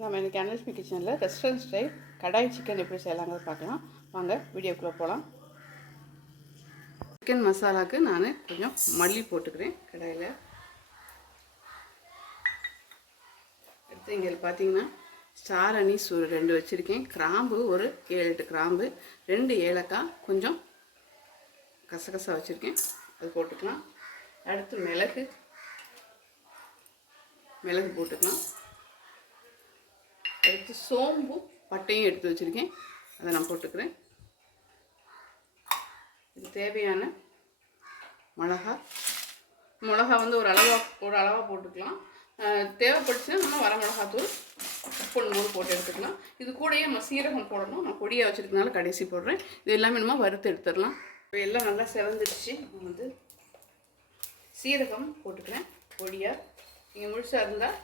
நம்ம இன்றைக்கி அனலட்சுமி கிச்சனில் ரெஸ்டாரண்ட் ஸ்டைல் கடாய் சிக்கன் எப்படி செய்யலாங்கிறத பார்க்கலாம். வாங்க வீடியோக்குள்ளே போகலாம். சிக்கன் மசாலாவுக்கு நான் கொஞ்சம் மல்லி போட்டுக்கிறேன் கடாயில். அடுத்து இங்கே பார்த்தீங்கன்னா ஸ்டார் அனீஸ் ஒரு 2 வச்சுருக்கேன். கிராம்பு ஒரு 7-8 கிராம்பு, 2 ஏலக்காய், கொஞ்சம் கசகசா வச்சுருக்கேன், அது போட்டுக்கலாம். அடுத்து மிளகு போட்டுக்கலாம். அடுத்து சோம்பு பட்டையும் எடுத்து வச்சுருக்கேன், அதை நான் போட்டுக்கிறேன். இது தேவையான மிளகா வந்து ஒரு அளவாக போட்டுக்கலாம். தேவைப்பட்டுச்சுன்னா நம்ம வர மிளகாத்தூள் போடும்போது போட்டு எடுத்துக்கலாம். இது கூடயே நம்ம சீரகம் போடணும். நான் பொடியாக வச்சுருக்கனால கடைசி போடுறேன். இது எல்லாமே நம்ம வறுத்து எடுத்துடலாம். இப்போ எல்லாம் நல்லா செவந்துடுச்சு. நான் வந்து சீரகம் போட்டுக்கிறேன் பொடியாக. நீங்கள் முழுசாக இருந்தால்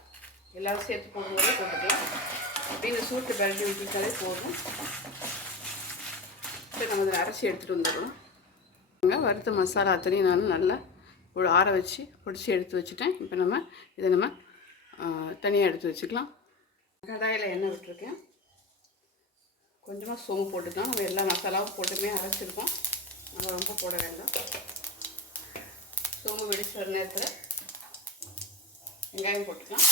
எல்லோரும் சேர்த்து போடும்போதே போட்டுக்கலாம். அப்படியே இந்த சூட்டு பரட்டி ஊற்றிட்டாலே போதும். இப்போ நம்ம இதை அரைச்சி எடுத்துகிட்டு வந்துடலாம். வறுத்த மசாலா அத்தனையும் நான் நல்லா ஒரு ஆற வச்சு பொடிச்சு எடுத்து வச்சுட்டேன். இப்போ இதை தனியாக எடுத்து வச்சுக்கலாம். கடாயில் எண்ணெய் விட்டுருக்கேன். கொஞ்சமாக சோம்பு போட்டுக்கலாம். நம்ம எல்லா மசாலாவும் போட்டுமே அரைச்சிருக்கோம், நம்ம ரொம்ப போட வேண்டாம். சோம்பு வெடிச்ச ஒரு நேரத்தில் வெங்காயம் போட்டுக்கலாம்.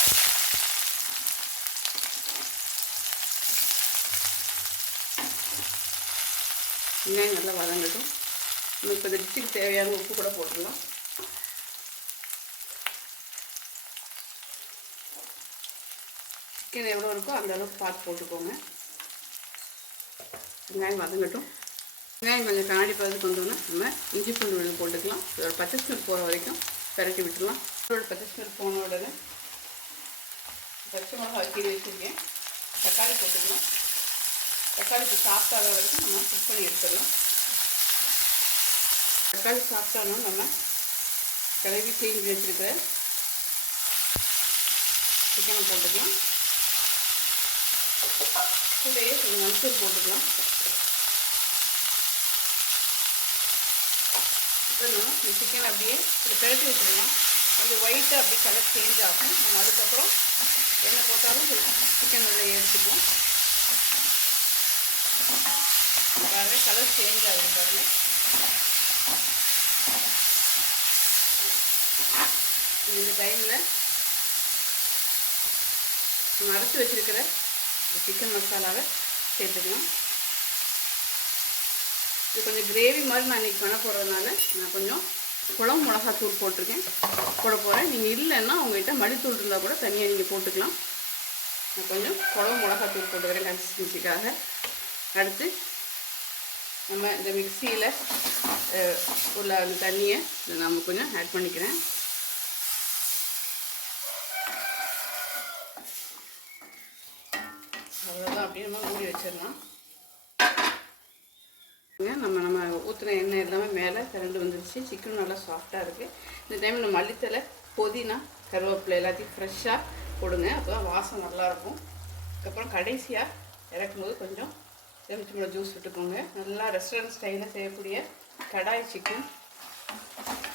வெங்காயம் நல்லா வதங்கட்டும். நம்ம இப்போ இந்த டிஷ்ஷுக்கு தேவையான உப்பு கூட போட்டுடலாம். சிக்கன் எவ்வளோ இருக்கோ அந்த அளவுக்கு பார்த்து போட்டுக்கோங்க. வெங்காயம் வதங்கட்டும். வெங்காயம் கொஞ்சம் கண்ணாடி பதத்துக்கு வந்தோன்னா நம்ம இஞ்சி பூண்டு விழுந்து போட்டுக்கலாம். இதோட பச்சை ஸ்மெல் போகிற வரைக்கும் பெரட்டி விட்டுடலாம். இதோட பச்சை ஸ்மெல் போன உடனே பச்சை மிளகா கீழே வச்சுருக்கேன், தக்காளி போட்டுக்கலாம். தக்காளி இப்போ சாஃப்டாக வரைக்கும் நம்ம குக் பண்ணி எடுத்துடலாம். தக்காளி சாஃப்டாகணும் நம்ம கழுவி கிளீன் வச்சுருக்கிற சிக்கனை போட்டுக்கலாம். கூடயே கொஞ்சம் மஞ்சள் போட்டுக்கலாம். இப்போ நம்ம இந்த சிக்கன் அப்படியே இதை பெரட்டி விட்டுடலாம். கொஞ்சம் ஒயிட்டாக அப்படி கலர் சேஞ்ச் ஆகும். நம்ம அதுக்கப்புறம் என்ன போட்டாலும் சிக்கன் உள்ளே எடுத்துக்குவோம். பாருங்க கலர் சேஞ்ச் ஆகுது பாருங்கள். இந்த டைமில் நம்ம அரைச்சி வச்சுருக்கிற இந்த சிக்கன் மசாலாவை சேர்த்துக்கலாம். இது கொஞ்சம் கிரேவி மாதிரி நான் இன்றைக்கி பண்ண போகிறதுனால நான் கொஞ்சம் குழம்பு மிளகாத்தூள் போட போகிறேன். நீங்கள் இல்லைன்னா உங்கள்கிட்ட மல்லித்தூள் இருந்தால் கூட தனியாக நீங்கள் போட்டுக்கலாம். நான் கொஞ்சம் குழம்பு மிளகாத்தூள் போட்டுக்கிறேன் கன்சிஸ்டன்சிக்காக. அடுத்து நம்ம இந்த மிக்சியில் உள்ள அந்த தண்ணியை நம்ம கொஞ்சம் ஆட் பண்ணிக்கிறேன். அவ்வளோதான், அப்படியே நம்ம மூடி வச்சிடலாம். நம்ம ஊற்றின எண்ணெய் எல்லாமே மேலே திரண்டு வந்துடுச்சு. சிக்கனும் நல்லா சாஃப்டாக இருக்குது. இந்த டைம் நம்ம மல்லித்தலை, புதினா, கருவேப்பிலை எல்லாத்தையும் ஃப்ரெஷ்ஷாக போடுங்க. அப்போ தான் வாசம் நல்லாயிருக்கும். அதுக்கப்புறம் கடைசியாக இறக்கும்போது கொஞ்சம் எலுமிச்சம்பழம் ஜூஸ் விட்டுக்கோங்க. நல்லா ரெஸ்டாரண்ட் ஸ்டைலில் செய்யக்கூடிய கடாய் சிக்கன்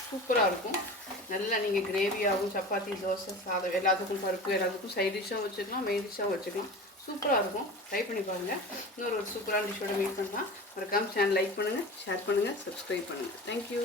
சூப்பராக இருக்கும். நல்லா நீங்கள் கிரேவியாகவும் சப்பாத்தி, தோசை, சாதம் எல்லாத்துக்கும், பருப்பு எல்லாத்துக்கும் சைட் டிஷ்ஷாகவும் வச்சுக்கலாம், மெயின் டிஷ்ஷாகவும் வச்சுக்கலாம். சூப்பராக இருக்கும். ட்ரை பண்ணி பாருங்கள். இன்னொரு சூப்பரான டிஷ்ஷோட மீட் பண்ணலாம். மறக்காம சேனல் லைக் பண்ணுங்கள், ஷேர் பண்ணுங்கள், சப்ஸ்கிரைப் பண்ணுங்கள். தேங்க்யூ.